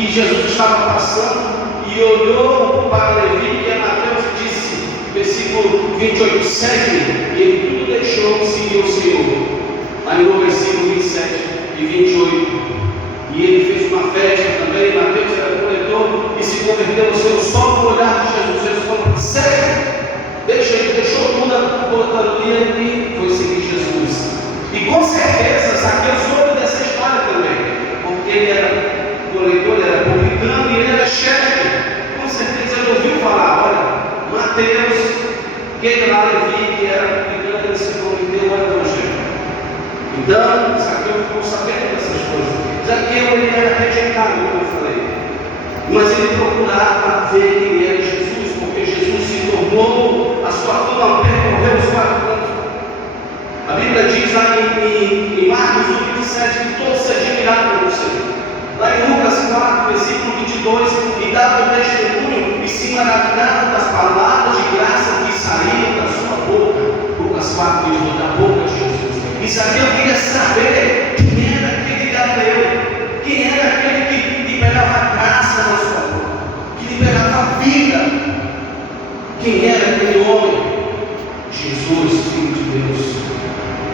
que Jesus estava passando e olhou para Levi, que é Mateus, e disse, versículo 28, segue, e ele tudo deixou, seguiu o Senhor. Aí no versículo 27 e 28, e ele fez uma festa também. Mateus era coletor e se converteu no seu só por olhar de Jesus. Jesus falou, segue, deixou tudo a portaria e foi seguir Jesus. E com certeza Zaqueu soube dessa história também, porque ele era coletor, ele era publicano e ele era chefe. Com certeza ele ouviu falar, olha, Mateus, que lá Levi, que era publicano, ele se converteu ao Evangelho. Então, Zaqueu ficou sabendo dessas coisas. Zaqueu, ele era rejeitado, como eu falei, mas ele procurava ver quem era Jesus, porque Jesus se tornou, a sua fama percorreu os 4 cantos. A Bíblia diz lá em Marcos 1:27 que todos se admiraram pelo Senhor. Lá em Lucas 4, versículo 22, e dava o testemunho e se maravilharam das palavras de graça que saíam da sua boca. Lucas 4, 22, da boca de Jesus. E Zaqueu queria saber quem era aquele Gabriel, quem era aquele que liberava graça na sua boca, que liberava vida, quem era aquele homem? Jesus, Filho de Deus.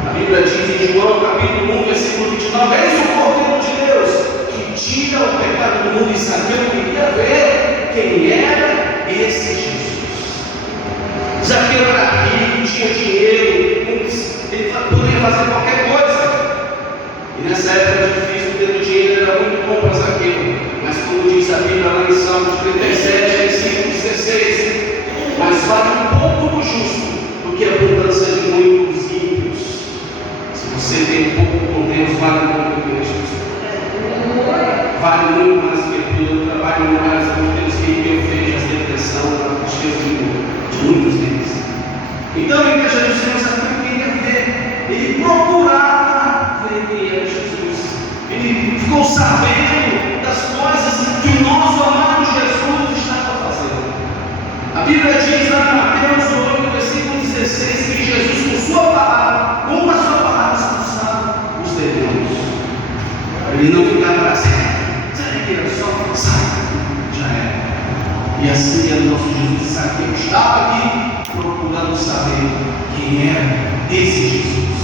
A Bíblia diz em João capítulo 1, versículo 29, eis o Cordeiro de Deus, que tira o pecado do mundo. E Zaqueu queria ver quem era esse Jesus. Zaqueu era rico, tinha dinheiro, ele poderia fazer qualquer coisa. E nessa época era difícil, ter dinheiro era muito bom para Zaqueu. Mas como diz a Bíblia lá em Salmos 37, versículo 16, mas vale um pouco do justo do que a abundância de muitos ímpios. Se você tem um pouco com Deus, vale um pouco com Jesus. Vale muito mais do que tudo. Eu trabalho mais com Deus que eu vejo a depressão da de muitos deles. Então a igreja do Senhor Zaqueu queria ver, ele procurava ver quem era Jesus. Ele ficou sabendo das coisas que o nosso amado Jesus estava fazendo. A Bíblia diz lá em Mateus 8, versículo 16, que Jesus, com sua palavra, com a sua palavra, expulsava os demônios. Ele não ficava assim, era só sai, já era. E assim é o nosso Jesus. Zaqueu estava aqui procurando saber quem era esse Jesus.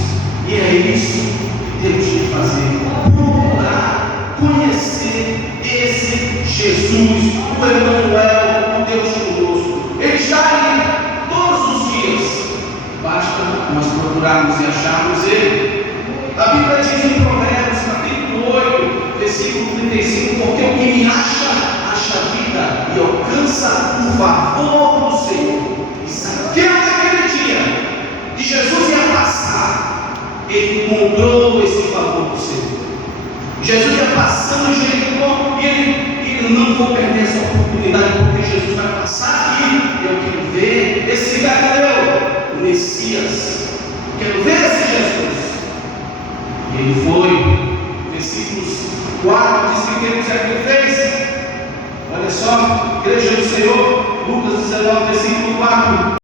E é isso que temos que fazer: procurar conhecer esse Jesus, o Emanuel, o Deus conosco. Ele está ali todos os dias. Basta nós procurarmos e acharmos Ele. A Bíblia diz em Provérbios capítulo 8, versículo 35, porque o que me acha vida e alcança o favor do Senhor. E Zaqueu naquele dia que Jesus ia passar, ele encontrou esse favor do Senhor. Jesus ia passando de Jericó e ele não vou perder essa oportunidade, porque Jesus vai passar aqui e eu quero ver esse Gabriel, o Messias. Eu quero ver esse Jesus. E ele foi, versículos 4 diz que o que ele fez. Olha só, igreja do Senhor, Lucas 19, versículo 4.